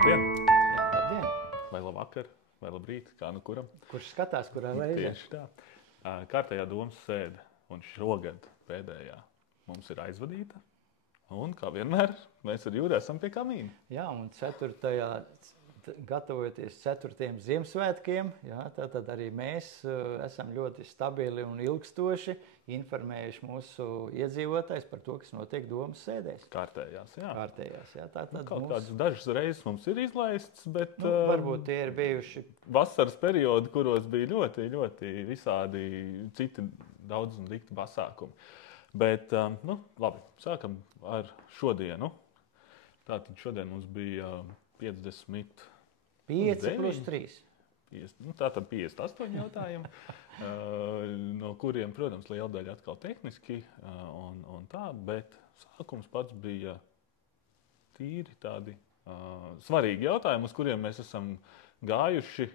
Labdien! Jā, labdien! Vai labvakar, vai labrīt, kā nu kuram. Kurš skatās, kurā reizē? Tieši tā. Kārtējā domas sēde, un šogad pēdējā mums ir aizvadīta. Un, kā vienmēr, mēs ar Jūri esam pie kamīna. Jā, un gatavojoties 4. Ziemassvētkiem, jā, tad arī mēs esam ļoti stabili un ilgstoši informējuši mūsu iedzīvotājus par to, kas notiek domas sēdēs. Kārtējās, jā. Kārtējās, jā. Kādas dažas reizes mums ir izlaists, bet... varbūt tie ir bijuši... Vasaras periodi, kuros bija ļoti, ļoti visādi citi daudz un dikti pasākumi. Bet, labi, sākam ar šodienu. Tātad šodien mums bija 50... 5 plus 3. Tātad 58 jautājumi, no kuriem, protams, liela daļa atkal tehniski un tā, bet sākums pats bija tīri tādi svarīgi jautājumi, uz kuriem mēs esam gājuši,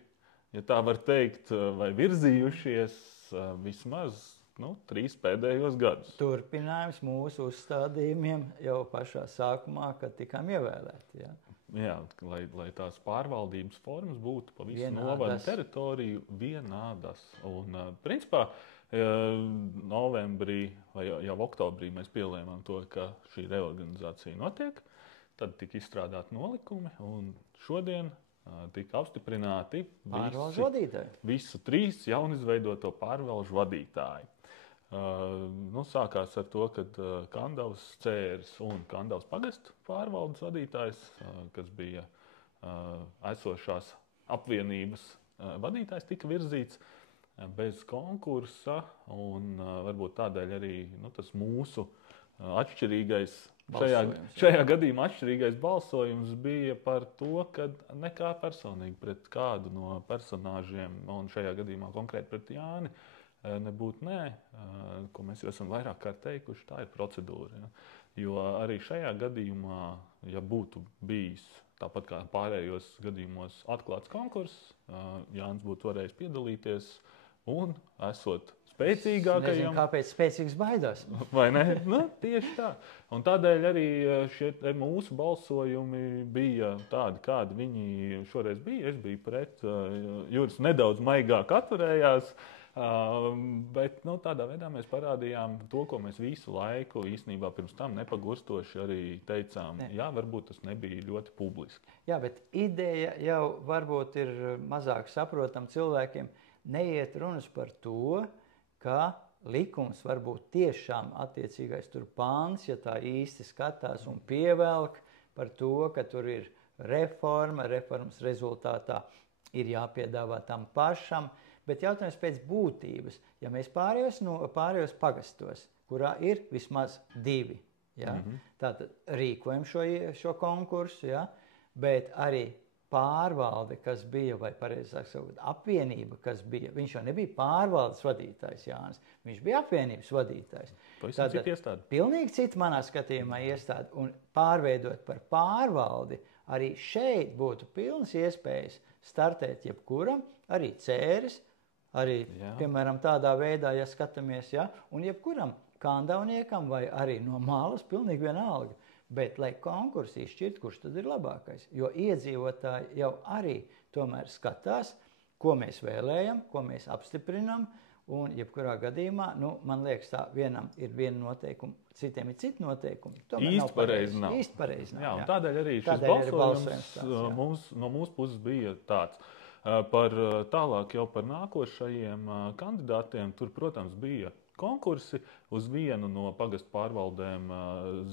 ja tā var teikt, vai virzījušies vismaz 3 pēdējos gadus. Turpinājums mūsu uzstādījumiem jau pašā sākumā, kad tikām ievēlēti. Jā, lai tās pārvaldības formas būtu pa visu novada teritoriju vienādas. Un, principā, novembrī vai jau oktobrī mēs pielēmām to, ka šī reorganizācija notiek. Tad tika izstrādāti nolikumi, un šodien tika apstiprināti visu 3 jaunizveidoto pārvalžu vadītāji. Sākās ar to, ka Kandavas Cēres un Kandavas pagastu pārvaldes vadītājs, kas bija esošās apvienības vadītājs, tika virzīts bez konkursa, un varbūt tādēļ arī tas mūsu atšķirīgais, šajā gadījumā atšķirīgais balsojums bija par to, ka nekā personīgi pret kādu no personāžiem, un šajā gadījumā konkrēti pret Jāni, nebūtu nē, ko mēs jau esam vairāk kārt teikuši, tā ir procedūra. Ja? Jo arī šajā gadījumā, ja būtu bijis tāpat kā pārējos gadījumos atklāts konkurss, Jānis būtu varējis piedalīties un esot spēcīgākajam. Es nezinu, kāpēc spēcīgs baidās. Vai ne? Tieši tā. Un tādēļ arī šie mūsu balsojumi bija tādi, kādi viņi šoreiz bija. Es biju pret, Juris nedaudz maigāk atturējās. Bet tādā veidā mēs parādījām to, ko mēs visu laiku īstenībā pirms tam nepagurstoši arī teicām. Jā, varbūt tas nebija ļoti publiski. Jā, bet ideja jau varbūt ir mazāk saprotama cilvēkiem. Neiet runas par to, ka likums varbūt tiešām attiecīgais tur pāns, ja tā īsti skatās un pievelk par to, ka tur ir reformas rezultātā ir jāpiedāvā tam pašam. Bet jautājums pēc būtības, ja mēs pārējos pagastos, kurā ir vismaz 2, tātad rīkojam šo konkursu, bet arī pārvalde, kas bija, vai pareizāk sakot, apvienība, kas bija, viņš jau nebija pārvaldes vadītājs Jānis, viņš bija apvienības vadītājs. Tātad cita iestāde. Pilnīgi cita manā skatījumā iestāde, un pārveidot par pārvaldi, arī šeit būtu pilnas iespējas startēt jebkuram, arī Cēres, arī, piemēram, tādā veidā, ja skatāmies, un jebkuram kandavniekam vai arī no malas pilnīgi vienalga. Bet, lai konkursi izšķirt, kurš tad ir labākais. Jo iedzīvotāji jau arī tomēr skatās, ko mēs vēlējam, ko mēs apstiprinam, un jebkurā gadījumā, man liekas, tā vienam ir viena noteikuma, citiem ir citi noteikumi. Īsti pareizi nav. Īsti pareizi nav. Jā, un tādēļ arī šis balsojums no mūsu puses bija tāds. Par tālāk jau par nākošajiem kandidātiem, tur, protams, bija konkursi. Uz vienu no pagastu pārvaldēm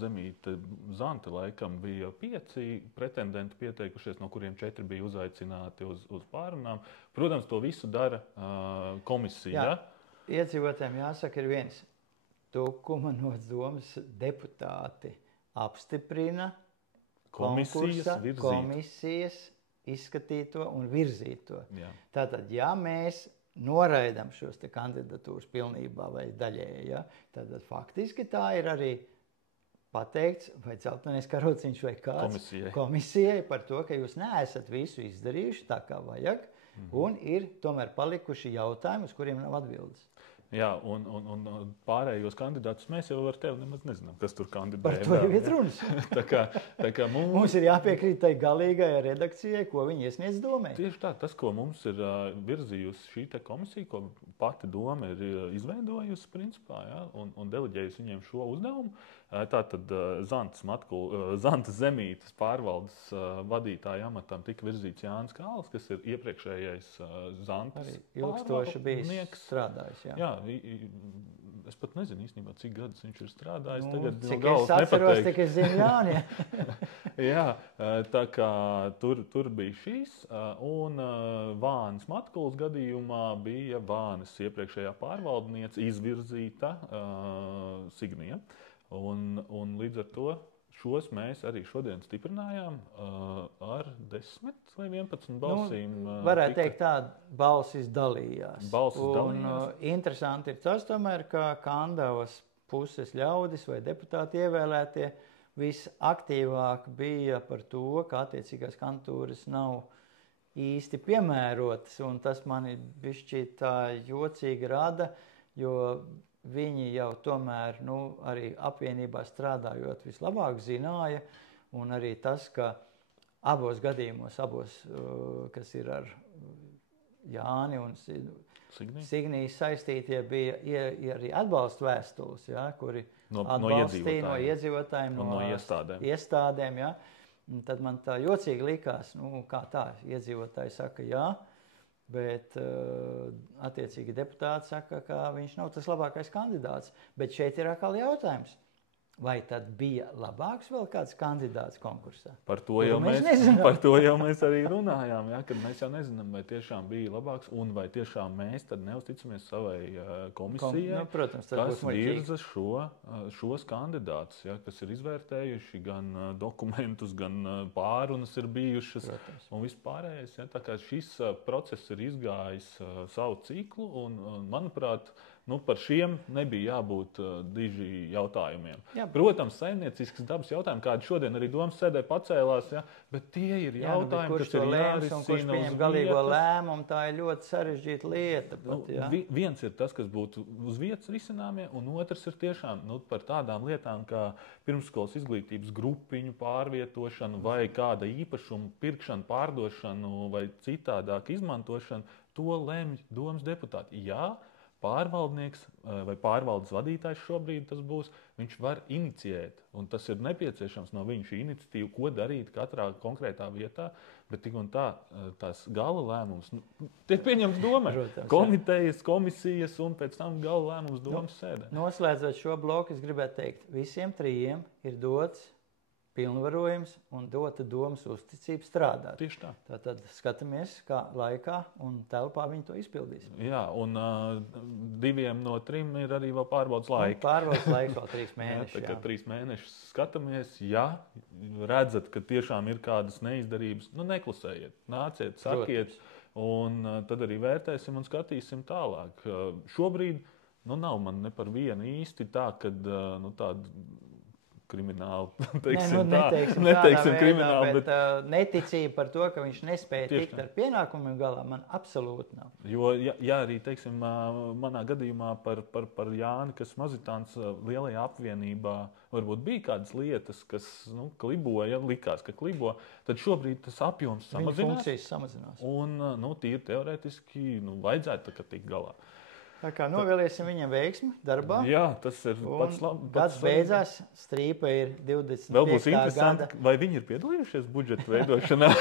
Zemīte Zante laikam bija 5 pretendenti pieteikušies, no kuriem 4 bija uzaicināti uz pārunām. Protams, to visu dara komisija. Jā, iedzīvotājiem jāsaka ir viens. Tukuma no domas deputāti apstiprina komisijas izskatīto un virzīto. Jā. Tātad, ja mēs noraidam šos te kandidatūras pilnībā vai daļēji, tad faktiski tā ir arī pateikts, vai celtnēs karociņš vai kāds komisijai par to, ka jūs neesat visu izdarījuši tā, kā vajag, un ir tomēr palikuši jautājumi, uz kuriem nav atbildes. Jā, un pārējos kandidātus mēs jau ar tevi nemaz nezinām, kas tur kandidē. Par to jau ir runas. tā kā Mums ir jāpiekrīt tai galīgajai redakcijai, ko viņi iesniedz domē. Tieši tā, tas, ko mums ir virzījusi šī komisija, ko pati doma ir izveidojusi, principā, ja, un deleģējusi viņiem šo uzdevumu. Tātad Zantas Zemītes pārvaldes vadītāja amatam tika virzīts Jānis Kāls, kas ir iepriekšējais Zantas ilgstoši bijis strādājis. Jā, es pat nezinu īstenībā, cik gadus viņš ir strādājis. Tagad cik es atceros, tik es zinu Jāni. Jā, tā kā tur bija šīs, un Vānas Matkulas gadījumā bija Vānas iepriekšējā pārvaldniece izvirzīta Signija. Un līdz ar to šos mēs arī šodien stiprinājām ar 10 vai 11 balsīm. Varētu teikt tā, balsis dalījās. Dalījās. Interesanti ir tas tomēr, ka Kandavas puses ļaudis vai deputāti ievēlētie visaktīvāk bija par to, ka attiecīgās kandidatūras nav īsti piemērotas, un tas mani bišķīt tā jocīgi rada, jo viņi jau tomēr arī apvienībā strādājot vislabāk zināja, un arī tas, ka abos gadījumos, kas ir ar Jāni un Signiju saistītie, bija arī atbalsta vēstules, ja, kuri atbalstīja no iedzīvotājiem, no iestādēm. Ja. Tad man tā jocīgi likās, kā tā, iedzīvotāji saka jā, bet attiecīgi deputāti saka, ka viņš nav tas labākais kandidāts. Bet šeit ir atkal jautājums, vai tad bija labāks vēl kāds kandidāts konkursā? Par to jau mēs arī runājām, ja, kad mēs jau nezinām, vai tiešām bija labāks un vai tiešām mēs tad neusticamies savai komisijai, protams, kas virza šos kandidātus, ja, kas ir izvērtējuši gan dokumentus, gan pārunas ir bijušas. Protams. Un vispārējais. Ja, tā kā šis process ir izgājis savu ciklu un manuprāt, par šiem nebija jābūt diži jautājumiem. Jā. Protams, saimniecisks dabas jautājumi, kādi šodien arī domas sēdē pacēlās, ja, bet tie ir jautājumi, kas ir jārisina un kurš pieņem galīgo lēmumu, tā ir ļoti sarežģīta lieta. Pat, ja. Viens ir tas, kas būtu uz vietas risināmie, un otrs ir tiešām par tādām lietām kā pirmsskolas izglītības grupiņu pārvietošanu vai kāda īpašuma pirkšanu, pārdošanu vai citādāk izmantošanu, to lemj domas deputāti. Jā, pārvaldnieks vai pārvaldes vadītājs šobrīd tas būs, viņš var inicijēt, un tas ir nepieciešams no viņa šī iniciatīva, ko darīt katrā konkrētā vietā, bet tik un tā, tās gala lēmums, tiek pieņemts domē, komitejas, komisijas un pēc tam gala lēmums domas sēdē. Noslēdzot šo bloku, es gribētu teikt, visiem trijiem ir dots pilnvarojums un dota domas uzticība strādāt. Tieši tā. Tātad skatāmies, kā laikā un telpā viņi to izpildīs. Jā, un 2 no 3 ir arī vēl pārbaudas laika. Pārbaudas laika vēl 3 mēneši. Jā, tā kā 3 mēnešus skatāmies, ja redzat, ka tiešām ir kādas neizdarības, neklusējiet, nāciet, sakiet, un tad arī vērtēsim un skatīsim tālāk. Šobrīd nav man ne par vienu īsti tā, kad tādu krimināli, neteiksim krimināli, bet neticība par to, ka viņš nespēja tikt ar pienākumiem galā, man absolūti nav. Jo, ja arī, teiksim, manā gadījumā par Jāni, kas Mazitāns lielajā apvienībā varbūt bija kādas lietas, kas kliboja, likās, ka klibo, tad šobrīd tas apjoms samazinās. Viņa funkcijas samazinās. Un, tīri teorētiski, vajadzētu tikt galā. Tā kā novēlēsim viņam veiksmi darbā. Jā, tas ir pats labi. Gads beidzās, strīpa ir 25. Vēl būs interesanti, vai viņi ir piedalījušies budžeta veidošanā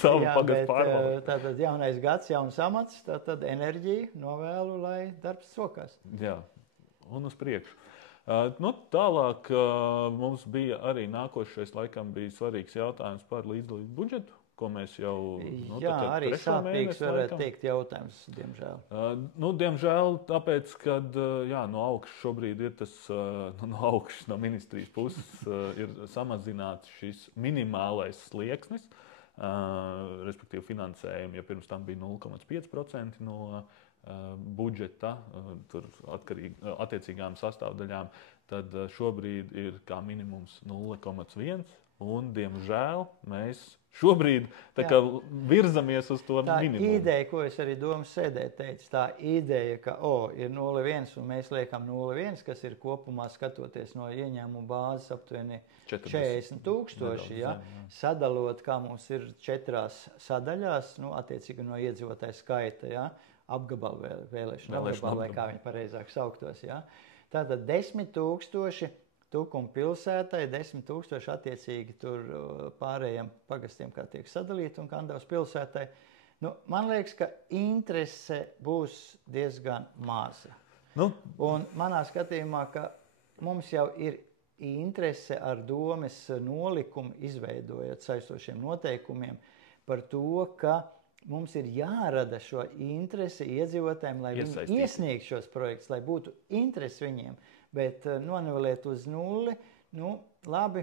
savu pagastu pārvaldu. Tātad jaunais gads, jauns amats, tātad enerģija novēlu, lai darbs sokās. Jā, un uz priekšu. Tālāk mums bija arī nākošais, laikam, bija svarīgs jautājums par līdzdalību budžetu. Ko mēs jau arī sāpīgs varētu teikt jautājums, diemžēl. Diemžēl, tāpēc, kad no augšas šobrīd ir tas, no ministrijas puses ir samazināts šis minimālais slieksnis, respektīvi finansējumi, ja pirms tam bija 0,5% no budžeta, tur attiecīgām sastāvdaļām, tad šobrīd ir kā minimums 0,1%. un, diemžēl, mēs šobrīd virzamies uz to minimumu. Tā ideja, ko es arī domas sēdē teicu, tā ideja, ka ir 0,1 un mēs liekam 0,1, kas ir kopumā skatoties no ieņēmumu bāzes aptuveni 40,000, sadalot, kā mums ir 4 sadaļās, attiecīgi no iedzīvotāju skaita, apgabalu vēlēšanu apgabalu, vai kā viņi pareizāk sauktos. Tātad 10,000 Tukuma pilsētai, 10,000 attiecīgi tur pārējiem pagastiem, kā tiek sadalīti, un Kandavas pilsētai. Man liekas, ka interese būs diezgan maza. Un manā skatījumā, ka mums jau ir interese ar domes nolikumu izveidojot saistošiem noteikumiem par to, ka mums ir jārada šo interesi iedzīvotājiem, lai viņi iesniegtu šos projektus, lai būtu interesi viņiem. Bet nonivelēt uz 0, labi,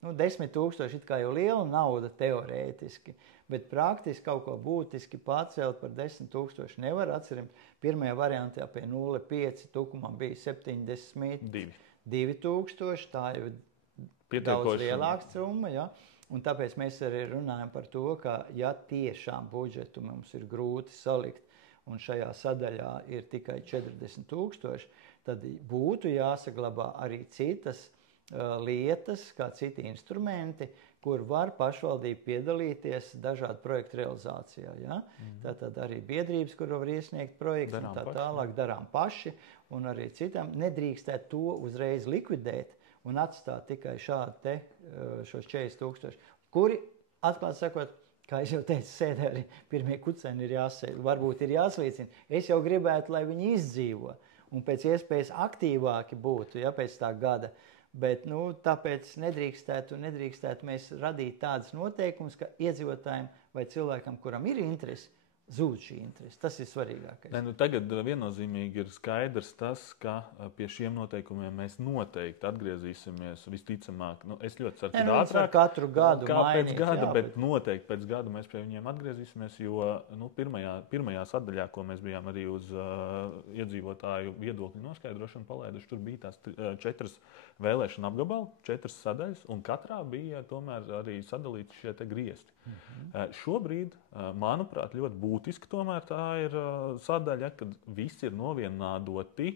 10,000 it kā jau liela nauda teorētiski, bet praktiski kaut ko būtiski pacelt par 10,000 nevar. Atcerim, pirmajā variantā pie 0,5 Tukumam bija 72,000, tā jau daudz lielāka summa, Un tāpēc mēs arī runājam par to, ka ja tiešām budžetu mums ir grūti salikt, un šajā sadaļā ir tikai 40,000, tad būtu jāsaglabā arī citas lietas, kā citi instrumenti, kur var pašvaldība piedalīties dažādu projektu realizācijā. Tātad arī biedrības, kur var iesniegt projektu, un tā tālāk darām paši, un arī citam nedrīkstēt to uzreiz likvidēt un atstāt tikai šos 40,000, kuri, atklāt sakot, kā es jau teicu, sēdē arī pirmie kucēni ir jāsēd, varbūt ir jāslīcina. Es jau gribētu, lai viņi izdzīvo un pēc iespējas aktīvāki būtu, pēc tā gada. Bet, tāpēc nedrīkstētu mēs radīt tādas noteikumus, ka iedzīvotājiem vai cilvēkam, kuram ir interesi, zūd šī interese. Tas ir svarīgākais. Tagad viennozīmīgi ir skaidrs tas, ka pie šiem noteikumiem mēs noteikti atgriezīsimies visticamāk. Es ļoti ceru, ka ātrāk katru gadu pēc gada, bet noteikti pēc gada mēs pie viņiem atgriezīsimies, jo pirmajā sadaļā, ko mēs bijām arī uz iedzīvotāju viedokļu noskaidrošanu palaiduši, tur bija tās 4 vēlēšana apgabali, 4 sadaļas, un katrā bija tomēr arī sadalīti šie te griesti. Šobrīd, manuprāt, ļoti būtiski tomēr tā ir sadaļa, kad visi ir novienādoti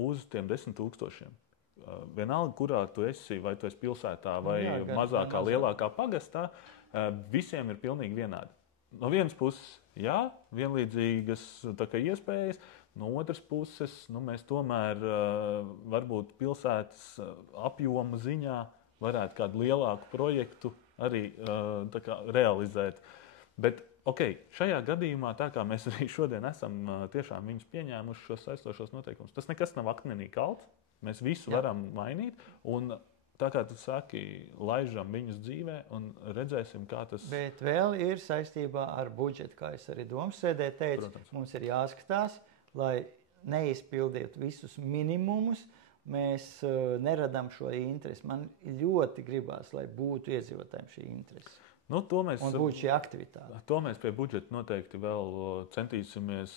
uz tiem 10,000. Vienalga, kurā tu esi, vai tu esi pilsētā, vai mazākā, lielākā pagastā, visiem ir pilnīgi vienādi. No vienas puses, vienlīdzīgas iespējas, no otras puses, mēs tomēr varbūt pilsētas apjoma ziņā varētu kādu lielāku projektu arī realizēt. Bet, šajā gadījumā, tā kā mēs arī šodien esam tiešām viņus pieņēmuši šos saistošos noteikumus, tas nekas nav akmenī kalts, mēs visu varam mainīt, un tā kā tu saki, laižam viņus dzīvē un redzēsim, kā tas... Bet vēl ir saistībā ar budžetu, kā es arī domsēdē teicu, mums ir jāskatās, lai neizpildītu visus minimumus, mēs neradām šo interesi. Man ļoti gribās, lai būtu iedzīvotājiem šī interese. Un būtu šī aktivitāte. To mēs pie budžeta noteikti vēl centīsimies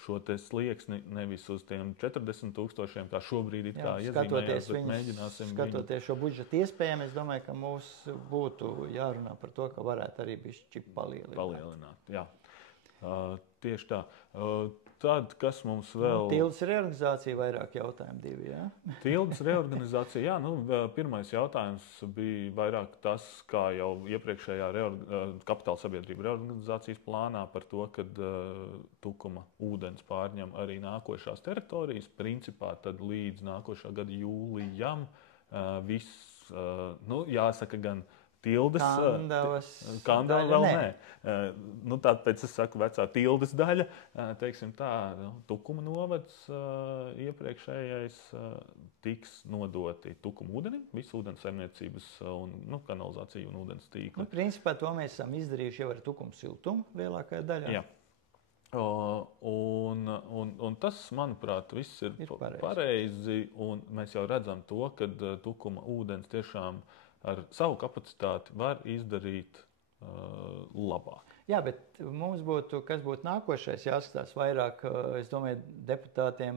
šo te slieksni nevis uz tiem 40,000, kā šobrīd it kā iezīmējās, bet mēģināsim skatoties šo budžeta iespējām, es domāju, ka mums būtu jārunā par to, ka varētu arī bišķi palielināt. Tieši tā. Tad, kas mums vēl... Tildes reorganizācija vairāk jautājumu 2, Tildes reorganizācija, pirmais jautājums bija vairāk tas, kā jau iepriekšējā kapitāla sabiedrība reorganizācijas plānā par to, kad Tukuma ūdens pārņem arī nākošās teritorijas. Principā tad līdz nākošā gada jūlijam viss, jāsaka gan Tildes, Kandava vēl nē. Tāpēc es saku vecā Tildes daļa, teiksim tā, Tukuma novads iepriekšējais tiks nodoti Tukuma ūdenim, visu ūdens saimniecības un kanalizāciju un ūdens tīkli. Principā to mēs esam izdarījuši jau ar Tukuma siltumu lielākajā daļā. Jā. Un tas, manuprāt, viss ir pareizi, un mēs jau redzam to, ka Tukuma ūdens tiešām ar savu kapacitāti var izdarīt labāk. Jā, bet mums būtu, kas būtu nākošais, jāskatās vairāk, es domāju, deputātiem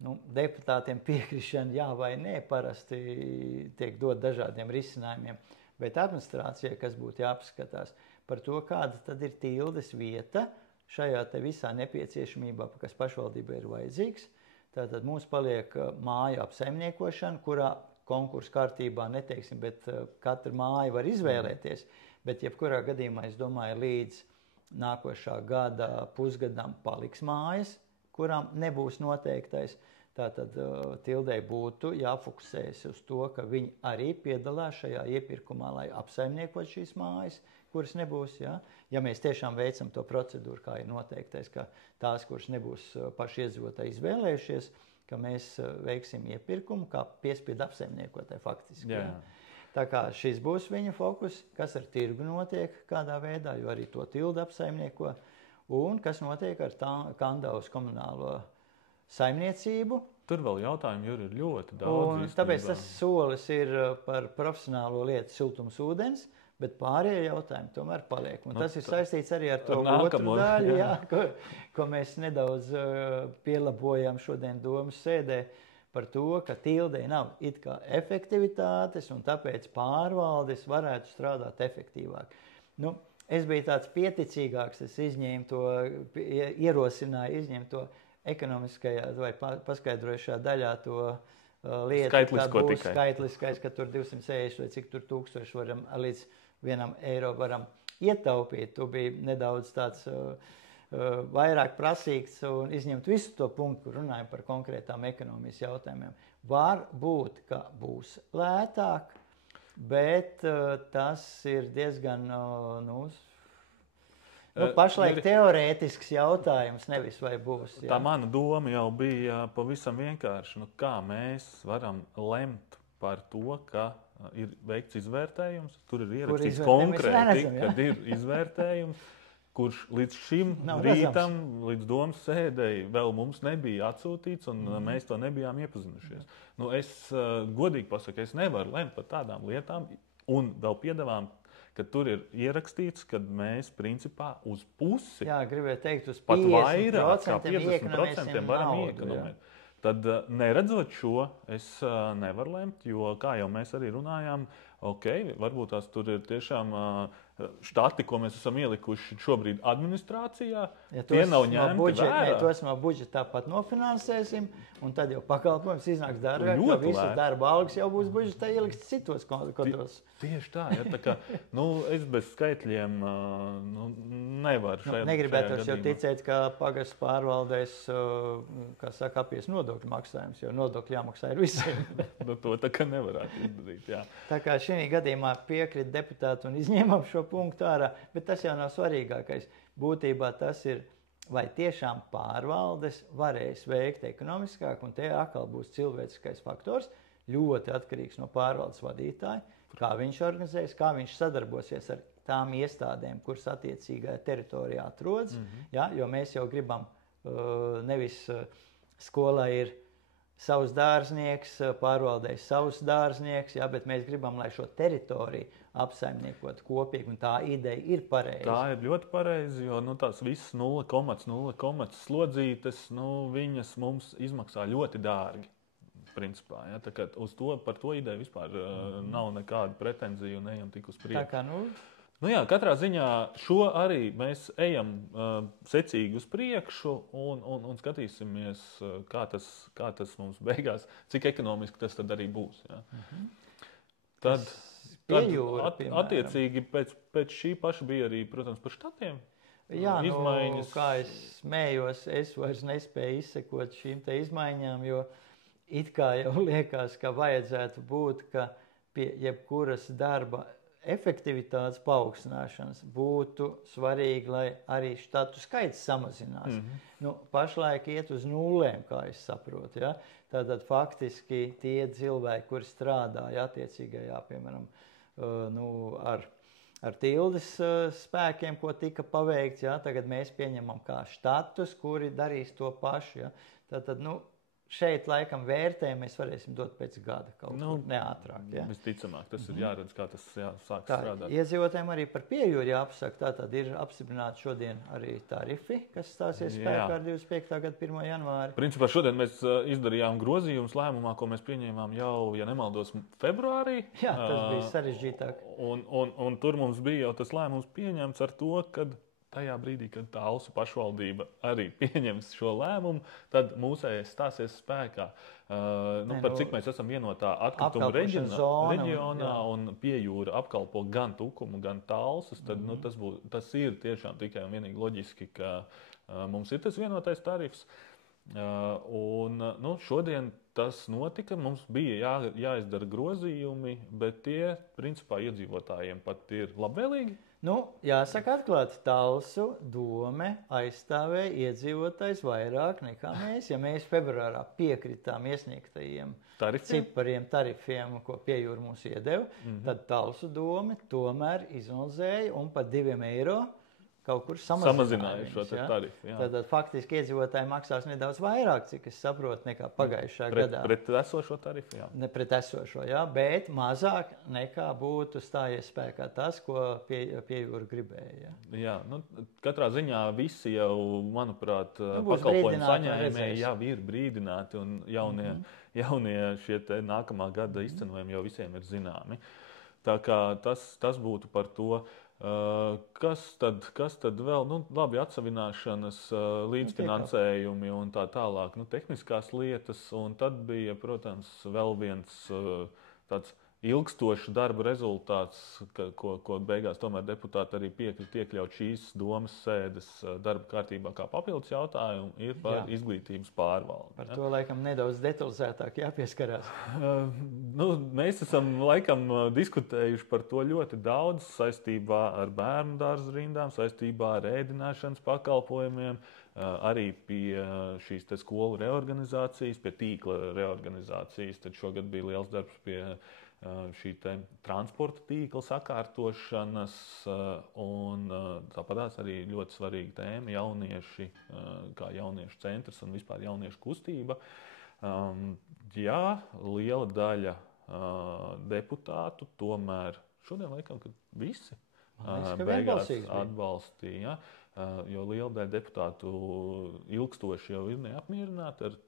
deputātiem piekrišana jā vai nē parasti tiek dot dažādiem risinājumiem, bet administrācijai, kas būtu jāpaskatās par to, kāda tad ir tildes vieta šajā te visā nepieciešamībā, kas pašvaldībai ir vajadzīgs. Tātad mums paliek māju apsaimniekošana, kurā konkursu kārtībā neteiksim, bet katra māja var izvēlēties, bet jebkurā gadījumā, es domāju, līdz nākošā gada pusgadam paliks mājas, kurām nebūs noteiktais. Tātad tildei būtu jāfokusējas uz to, ka viņi arī piedalās šajā iepirkumā, lai apsaimniekot šīs mājas, kuras nebūs. Ja mēs tiešām veicam to procedūru, kā ir noteiktais, ka tās, kuras nebūs paši iedzīvotāji izvēlējušies, ka mēs veiksim iepirkumu kā piespiedu apsaimniekotāji faktiski. Jā. Tā kā šis būs viņa fokus, kas ar tirgu notiek kādā veidā, jo arī to tildu apsaimnieko, un kas notiek ar Kandavas komunālo saimniecību. Tur vēl jautājumi ir ļoti daudz. Un tāpēc tas solis ir par profesionālo lietu siltums ūdens, bet pārējie jautājumi tomēr paliek. Un tas ir saistīts arī ar to otru daļu, ko mēs nedaudz pielabojam šodien domas sēdē par to, ka tildei nav it kā efektivitātes un tāpēc pārvaldes varētu strādāt efektīvāk. Es biju tāds pieticīgāks, es ierosināju izņemt to ekonomiskajā vai paskaidrojušā daļā to lietu, skaitlisko būs skaitliskais, ka tur 260 vai cik tur tūkstoši varam līdz €1 varam ietaupīt. Tu biji nedaudz tāds vairāk prasīgs un izņemt visu to punktu, kur runājam par konkrētām ekonomijas jautājumiem. Var būt, ka būs lētāk, bet tas ir diezgan, pašlaik teorētisks jautājums, nevis vai būs. Jā. Tā mana doma jau bija pavisam vienkārši. Kā mēs varam lemt par to, ka ir veikts izvērtējums, tur ir ierakstīts konkrēti, kad ir izvērtējums, kurš līdz šim rītam, līdz domas sēdēji vēl mums nebija atsūtīts, un mēs to nebijām iepazinušies. Es godīgi pasaku, es nevaru lemt par tādām lietām, un vēl piedāvām, ka tur ir ierakstīts, ka mēs principā uz pusi, gribēju teikt, uz 50%, pat vairāk kā 50% varam iekonomēt. Tad, neredzot šo, es nevaru lemt, jo, kā jau mēs arī runājām, varbūt tās tur ir tiešām štati, ko mēs esam ielikuši šobrīd administrācijā, tie nav ņemti vērā. Tos no budžeta tāpat nofinansēsim, un tad jau pakalpojums iznāks dārgāk, jo visas darba algas jau būs budžetā ielikts citos kontos. Tieši tā, tā kā, es bez skaitļiem nevaru. Negribētos jau ticēt, ka pagasts pārvaldēs, kā saka, apies nodokļu maksājums, jo nodokļu jāmaksā ir visiem. To tā kā nevarētu izdarīt, jā. Tā kā šī gadījumā piekrit deputātu un izņēmām šo punktu ārā, bet tas jau nav svarīgākais. Būtībā tas ir, vai tiešām pārvaldes varēs veikt ekonomiskāk, un te atkal būs cilvēciskais faktors, ļoti atkarīgs no pārvaldes vadītāja, kā viņš organizēs, kā viņš sadarbosies ar tām iestādēm, kuras attiecīgajā teritorijā atrodas, jo mēs jau gribam nevis skolā ir savs dārznieks, pārvaldēs savs dārznieks, bet mēs gribam, lai šo teritoriju apsaimniekot kopīgi, un tā ideja ir pareiza. Tā ir ļoti pareiza, jo tās visas 0,0 slodzītes, viņas mums izmaksā ļoti dārgi, principā. Tā kā par to ideju vispār nav nekāda pretenzija un ejam tik uz priekšu. Tā kā, katrā ziņā šo arī mēs ejam secīgi uz priekšu un skatīsimies, kā tas mums beigās, cik ekonomiski tas tad arī būs. Tad attiecīgi pēc šī paša bija arī, protams, par štatiem. Izmaiņas. Kā es smējos, es vairs nespēju izsekot šīm te izmaiņām, jo it kā jau liekas, ka vajadzētu būt, ka pie jebkuras darba efektivitātes paaugstināšanas būtu svarīgi, lai arī štatu skaits samazinās. Pašlaik iet uz nulēm, kā es saprotu. Tātad faktiski tie cilvēki, kuri strādāja attiecīgajā, piemēram, ar tildes spēkiem, ko tika paveikts, tagad mēs pieņemam kā štatus, kuri darīs to pašu. Tātad, šeit laikam vērtējumu mēs varēsim dot pēc gada kaut kur neātrāk. Ja? Visticamāk, tas ir jāredz, kā tas sāks Tā, strādāt. Iedzīvotājiem arī par Piejūru jāpasaka, tātad ir apstiprināti šodien arī tarifi, kas stāsies spēkā ar 25. gada 1. janvāri. Principā šodien mēs izdarījām grozījumus lēmumā, ko mēs pieņēmām jau, ja nemaldos, februārī. Jā, tas bija sarežģītāk. Un tur mums bija jau tas lēmums pieņemts ar to, kad tajā brīdī, kad Talsu pašvaldība arī pieņems šo lēmumu, tad mūsējais stāsies spēkā. Par cik mēs esam vienotā atkrituma reģionā un Piejūra apkalpo gan Tukumu, gan Talsus, tad tas ir tiešām tikai un vienīgi loģiski, ka mums ir tas vienotais tarifs. Šodien tas notika, mums bija jāizdara grozījumi, bet tie, principā, iedzīvotājiem pat ir labvēlīgi. Jāsaka atklāti, Talsu dome aizstāvēja iedzīvotājs vairāk nekā mēs. Ja mēs februārā piekritām iesniegtajiem tarifiem, ko Piejūra mums iedeva, tad Talsu dome tomēr izanalizēja un pat 2 eiro kaut kur samazināja šo tarifu. Tad faktiski iedzīvotāji maksās nedaudz vairāk, cik es saprotu, nekā pagājušā gadā. Pret esošo tarifu, jā. Ne pret esošo, jā, bet mazāk nekā būtu stājies spēkā tas, ko Piejūra gribēja. Jā, katrā ziņā visi jau, manuprāt, pakalpojumu saņēmēji jau ir brīdināti un jaunie šie te nākamā gada izcenojumi jau visiem ir zināmi. Tā kā tas būtu par to. Kas tad vēl? Labi, atsavināšanas, līdzfinansējumi un tā tālāk, tehniskās lietas. Un tad bija, protams, vēl viens tāds ilgstošs darba rezultāts, ko beigās tomēr deputāti arī piekrita iekļaut šīs domas sēdes darba kārtībā kā papildus jautājumu, ir par izglītības pārvaldi. Par to laikam nedaudz detalizētāk jāpieskarās. Mēs esam laikam diskutējuši par to ļoti daudz saistībā ar bērnu dārza rindām, saistībā ar ēdināšanas pakalpojumiem, arī pie šīs te skolu reorganizācijas, pie tīkla reorganizācijas. Tad šogad bija liels darbs pie šī transporta tīkla sakārtošanas un tāpatās arī ļoti svarīga tēma jaunieši, kā jauniešu centrs un vispār jauniešu kustība. Jā, liela daļa deputātu tomēr šodien laikam, kad visi beigās atbalstīja, jo liela daļa deputātu ilgstoši jau ir neapmierināti ar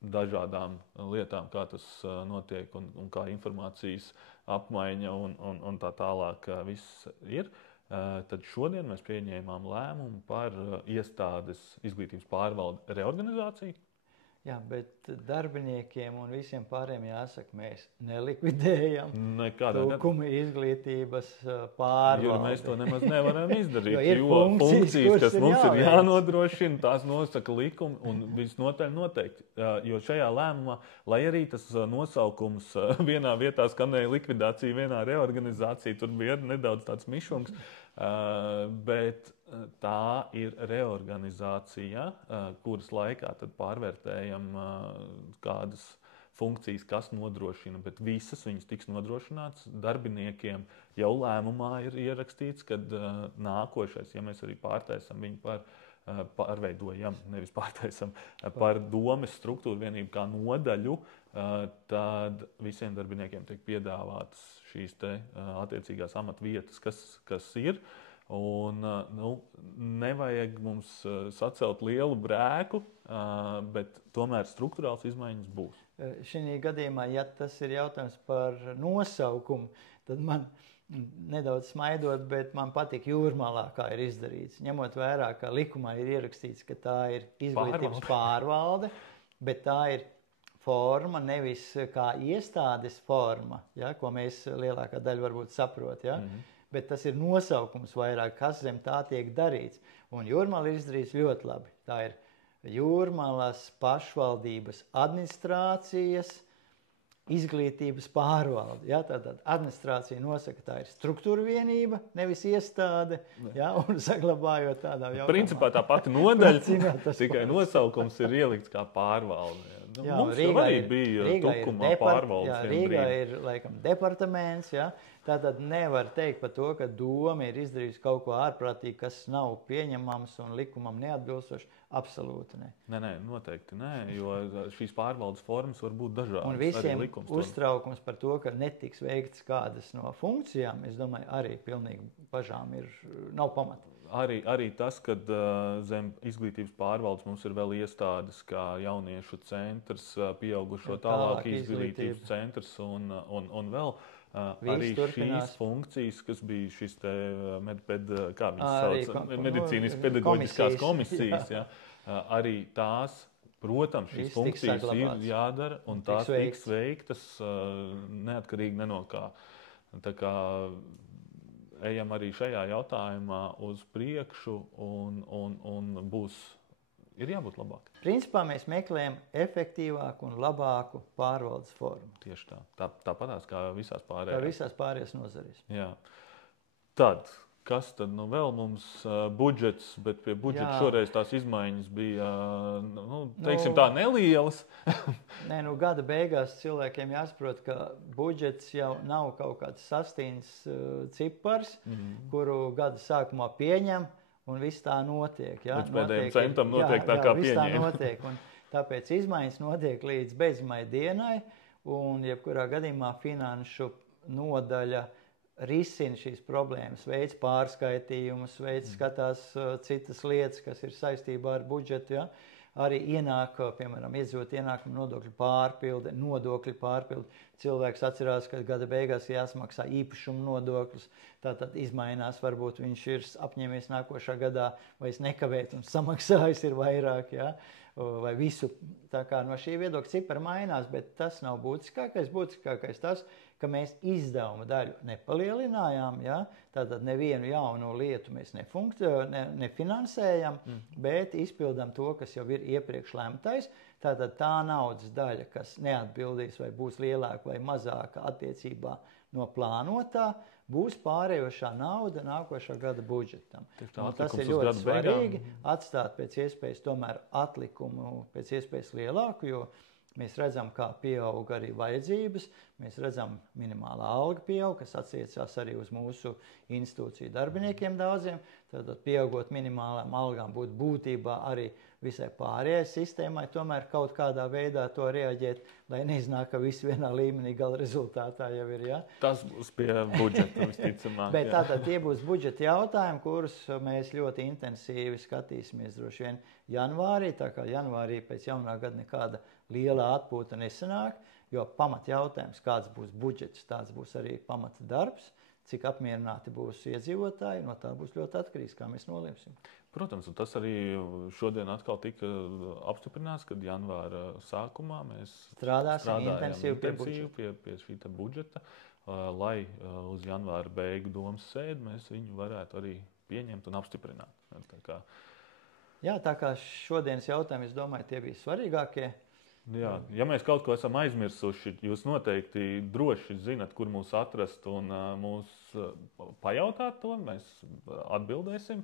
dažādām lietām, kā tas notiek un kā informācijas apmaiņa un tā tālāk viss ir. Tad šodien mēs pieņēmām lēmumu par iestādes izglītības pārvalde reorganizāciju. Jā, bet darbiniekiem un visiem pārējiem jāsaka, mēs nelikvidējam Tukuma izglītības pārvaldi. Jo mēs to nemaz nevaram izdarīt, jo funkcijas, kas mums ir jānodrošina, tās nosaka likumi un visnotaļ noteikti. Jo šajā lēmumā, lai arī tas nosaukums vienā vietā skanēja likvidācija, vienā reorganizācija, tur bija nedaudz tāds mišums, bet tā ir reorganizācija, kuras laikā tad pārvērtējam kādas funkcijas, kas nodrošina, bet visas viņas tiks nodrošināts darbiniekiem. Jau lēmumā ir ierakstīts, ka nākošais, ja mēs arī pārtaisam viņu pārveidojam, nevis pārtaisam, par domes struktūru vienību kā nodaļu, tad visiem darbiniekiem tiek piedāvātas šīs te attiecīgās amatvietas, kas ir. Un nevajag mums sacelt lielu brēku, bet tomēr struktūrāls izmaiņas būs. Šī gadījumā, ja tas ir jautājums par nosaukumu, tad man nedaudz smaidot, bet man patīk Jūrmalā, kā ir izdarīts. Ņemot vērā, ka likumā ir ierakstīts, ka tā ir izglītības pārvalde, bet tā ir forma, nevis kā iestādes forma, ja, ko mēs lielākā daļa varbūt saprot, ja. Bet tas ir nosaukums vairāk, kas zem tā tiek darīts. Un Jūrmala ir izdarīts ļoti labi. Tā ir Jūrmalas pašvaldības administrācijas izglītības pārvalde. Ja? Tātad administrācija nosaka, tā ir struktūra vienība, nevis iestāde, ja? Un saglabājot tādā jautājumā. Principā tā pati nodaļa, tikai nosaukums ir ielikts kā pārvalde. Mums jau arī bija tukumā pārvaldes. Rīgā ir, laikam, departaments, ja? Tātad nevar teikt par to, ka doma ir izdarījusi kaut ko ārprātīgi, kas nav pieņemams un likumam neatbilstoši. Absolūti ne. Nē, noteikti nē, jo šīs pārvaldes formas var būt dažādas. Un visiem uztraukums par to, ka netiks veikts kādas no funkcijām, es domāju, arī pilnīgi pašām nav pamata. Arī tas, ka zem izglītības pārvaldes mums ir vēl iestādes kā jauniešu centrs, pieaugušo tālāk izglītības centrs un vēl arī šīs funkcijas, kas bija šis te medicīnas pedagoģiskās komisijas, ja, arī tās, protams, šīs funkcijas ir jādara un tās tiks veiktas neatkarīgi ne no kā. Tā kā ejam arī šajā jautājumā uz priekšu un ir jābūt labāk. Principā mēs meklējam efektīvāku un labāku pārvaldes formu. Tieši tā. Tāpatās kā visās pārējās. Kā visās pārējās nozarēs. Jā. Tad, kas tad nu vēl mums budžets, bet pie budžeta šoreiz tās izmaiņas bija, teiksim tā, nelielas. Nē, gada beigās cilvēkiem jāsaprot, ka budžets jau nav kaut kāds sastīns cipars, kuru gada sākumā pieņem, un viss tā notiek. Ja? Līdz pēdējiem centam notiek tā kā pieņēma. Tā notiek, un tāpēc izmaiņas notiek līdz beidzamai dienai, un jebkurā gadījumā finanšu nodaļa risina šīs problēmas, veids pārskaitījumus, skatās citas lietas, kas ir saistībā ar budžetu. Ja? Arī ienāk, piemēram, iedzīvot ienākumu nodokļu pārpilde, nodokļu pārpilde. Cilvēks atcerās, ka gada beigās jāsamaksā īpašumu nodokļus. Tātad izmainās, varbūt viņš ir apņēmies nākošā gadā vai nekavēt un samaksājis ir vairāk, ja? Vai visu. Tā kā no šī viedokļa cipari mainās, bet tas nav būtiskākais. Būtiskākais tas, ka mēs izdevuma daļu nepalielinājām, ja? Tātad nevienu jaunu lietu mēs nefinansējam, bet izpildām to, kas jau ir iepriekš lemtais. Tātad tā naudas daļa, kas neatbildīs vai būs lielāka vai mazāka attiecībā no plānotā, būs pārējošā nauda nākošā gada budžetam. Tas ir ļoti svarīgi atstāt pēc iespējas tomēr atlikumu pēc iespējas lielāku, jo mēs redzam, kā pieaug arī vajadzības, mēs redzam minimālā alga pieaug, kas attiecās arī uz mūsu institūciju darbiniekiem daudziem. Tātad pieaugot minimālām algām būtu būtībā arī visai pārējai sistēmai tomēr kaut kādā veidā to reaģēt, lai neiznāk, ka viss vienā līmenī gala rezultātā jau ir, ja? Tas būs pie budžeta, visticamāk. Bet tātad tie būs budžeta jautājumi, kurus mēs ļoti intensīvi skatīsimies droši vien janvārī, tā kā janvārī pēc jaunā gada nekāda liela atpūta nesanāk, jo pamat jautājums, kāds būs budžets, tāds būs arī pamata darbs, cik apmierināti būs iedzīvotāji, no tā būs ļoti atkarīgs, kā mēs nolemsim. Protams, un tas arī šodien atkal tika apstiprināts, kad janvāra sākumā mēs strādājam intensīvi pie šī budžeta, lai uz janvāra beigu domas sēdi mēs viņu varētu arī pieņemt un apstiprināt. Tā kā šodienas jautājumi, es domāju, tie bija svarīgākie. Jā, ja mēs kaut ko esam aizmirsuši, jūs noteikti droši zinat, kur mūs atrast un mūs pajautāt to, mēs atbildēsim.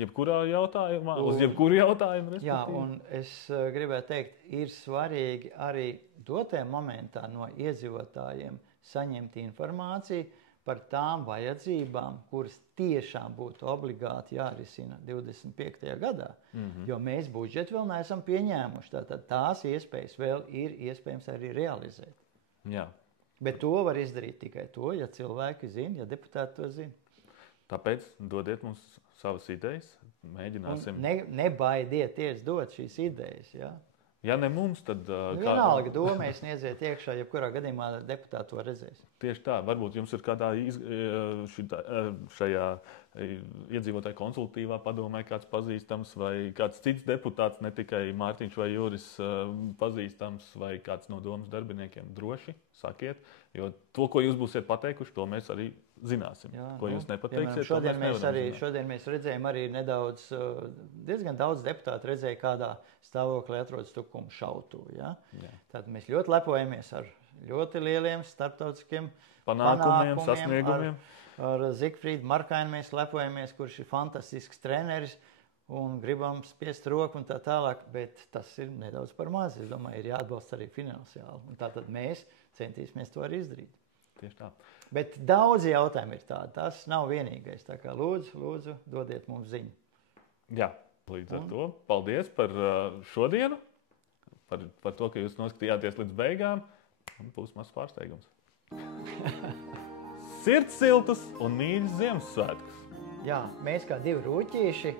Jebkurā jautājumā, uz jebkuru jautājumu. Jā, un es gribēju teikt, ir svarīgi arī dotajā momentā no iedzīvotājiem saņemt informāciju par tām vajadzībām, kuras tiešām būtu obligāti jārisina 25. gadā, jo mēs budžetu vēl neesam pieņēmuši. Tātad tās iespējas vēl ir iespējams arī realizēt. Jā. Bet to var izdarīt tikai to, ja cilvēki zina, ja deputāti to zina. Tāpēc dodiet mums savas idejas, mēģināsim. Nebaidieties dot šīs idejas, jā. Ja ne mums, tad... Vienalga domēs sniedziet iekšā, jebkurā gadījumā deputāti to redzēs. Tieši tā. Varbūt jums ir kādā šajā iedzīvotāju konsultatīvā padomē kāds pazīstams vai kāds cits deputāts, ne tikai Mārtiņš vai Juris pazīstams vai kāds no domas darbiniekiem. Droši sakiet, jo to, ko jūs būsiet pateikuši, to mēs arī zināsim. Jā, ko jūs nepateiksiet, šodien mēs redzējām arī diezgan daudz deputātu redzēja, kādā stāvoklī atrodas Tukuma šautuve. Ja? Tad mēs ļoti lepojamies ar ļoti lieliem starptautiskiem panākumiem, sasniegumiem. Ar Zigfrīdu Markainu mēs lepojamies, kurš ir fantastisks treneris. un gribam spiest roku un tā tālāk, bet tas ir nedaudz par maz. Es domāju, ir jāatbalsta arī finansiāli. Un tātad mēs centīsimies to arī izdarīt. Tieši tā. Bet daudz jautājumu ir tādi. Tas nav vienīgais. Tā kā lūdzu, dodiet mums ziņu. Jā, līdz ar to. Paldies par šodienu, par to, ka jūs noskatījāties līdz beigām. Un būs mazs pārsteigums. Sirds siltus un mīļus Ziemassvētkus! Jā, mēs kā divi rūķīši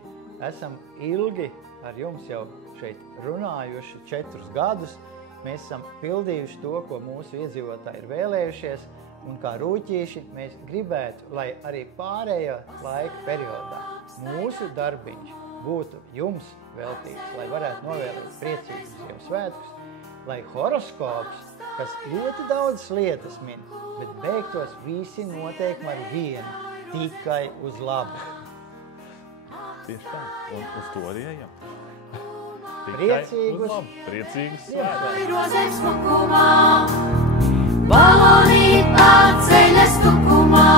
esam ilgi ar jums jau šeit runājuši 4 gadus. Mēs esam pildījuši to, ko mūsu iedzīvotāji ir vēlējušies. Un kā rūķīši mēs gribētu, lai arī pārējā laika periodā mūsu darbiņš būtu jums veltīts, lai varētu novēlēt priecīgus Ziemassvētkus, lai horoskops, kas ļoti daudz lietas min, bet beigtos visi noteikumi ar vienu, tikai uz labu. Tieši tā, un uz to arī ejam. Priecīgus svētkus! Rozēm smukumā, balonīt atceļas tukumā.